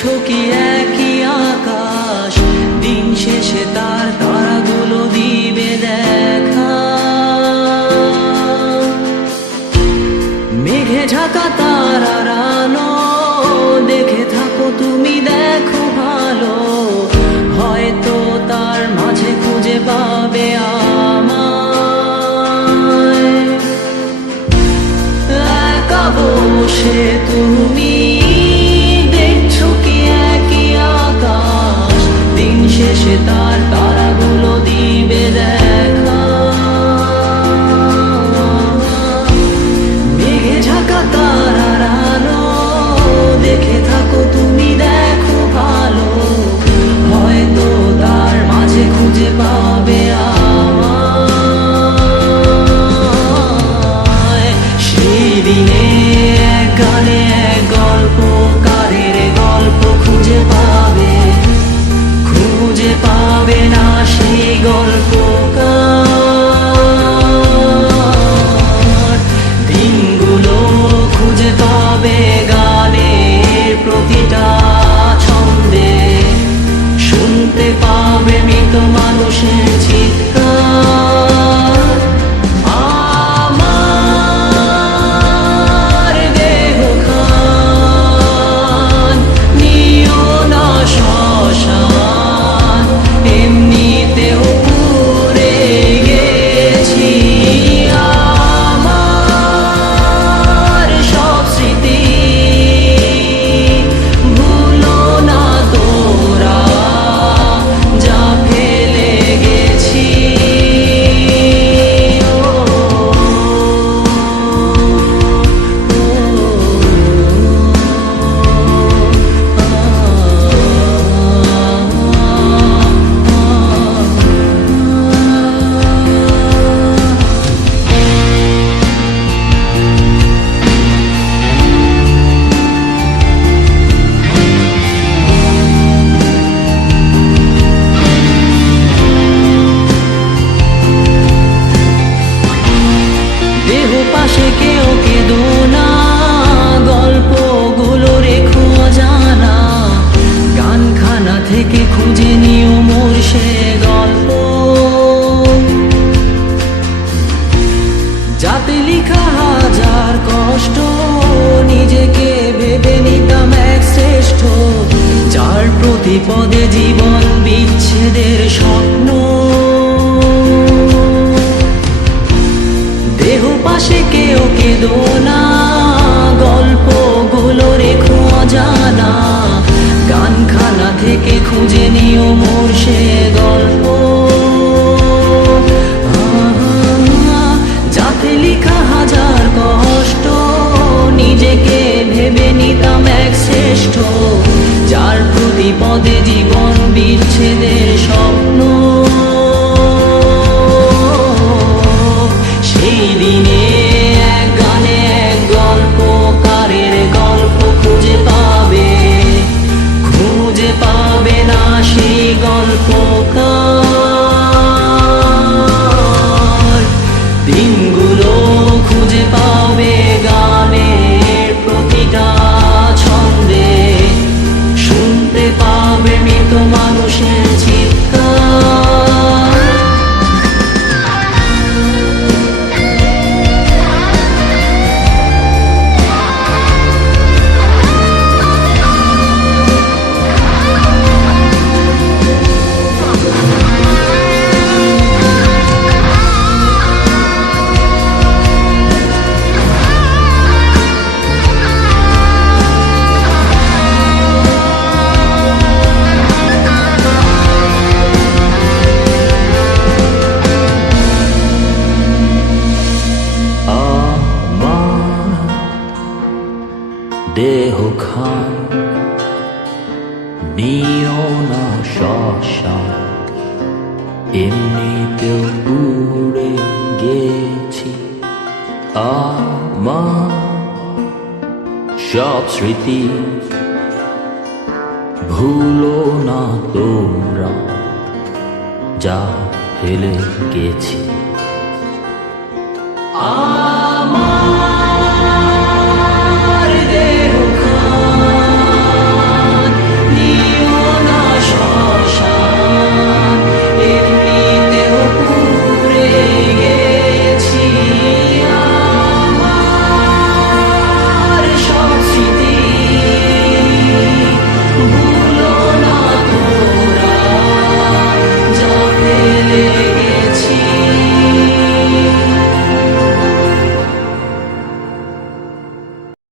দেখছো কি একই আকাশ, দিন শেষে তার তারাগুলো দিবে দেখা। মেঘে ঢাকা তারার আলো দেখে থাকো তুমি, দেখো ভালো, হয়তো তার মাঝে খুঁজে পাবে আমায়। একা বসে তুমি দেখছো কি একই আকাশ, দিন শেষে তার তারাগুলো দিবে দেখা। মেঘে ঢাকা তারার আলো দেখে থাকো তুমি, দেখো ভালো, হয়তো তার মাঝে খুঁজে পাবে আমায়। সেই দিনে এক গানে এক গল্পকারের গল্প খুঁজে পাবে, খুঁজে পাবে না সেই গল্পকার। দিনগুলো খুঁজে পাবে গানের প্রতিটা ছন্দে, শুনতে পাবে মৃত মানুষের চিৎকার। আমার দেহখান নিও না শ্মশান, এমনিতেও পুড়ে গেছি। আমার সব স্মৃতি ভুলো না তোরা, যা ফেলে গেছি। দেহ পাশে কেউ কেঁদো না, গল্পগুলো রেখো জানা, গানখানা থেকে খুঁজে নিও মোর সে গল্প, যাতে লিখা হাজার কষ্ট নিজেকে ভেবে নিতাম এক শ্রেষ্ঠ, যার প্রতি পদে জীবন বিচ্ছেদের স্বপ্ন। দেহ পাশে কেউ কেঁদো না, গল্পগুলো রেখো জানা, গানখানা থেকে খুঁজে নিও মোর সে গল্প, যাতে লিখা হাজার কষ্ট নিজেকে ভেবে নিতাম এক শ্রেষ্ঠ, যার প্রতি পদে জীবন বিচ্ছেদের স্বপ্ন। সেই দিনে এক গানে এক গল্পকারের গল্প খুঁজে পাবে, খুঁজে পাবে না সেই গল্পকার। দিনগুলো খুঁজে পাবে গানের প্রতিটা ছন্দে, শুনতে পাবে মৃত মানুষের চিৎকার। দেহখান নিও না শ্মশান, এমনিতেও পুড়ে গেছি। আমার সব স্মৃতি ভুলো না তোমরা, যা ফেলে গেছি।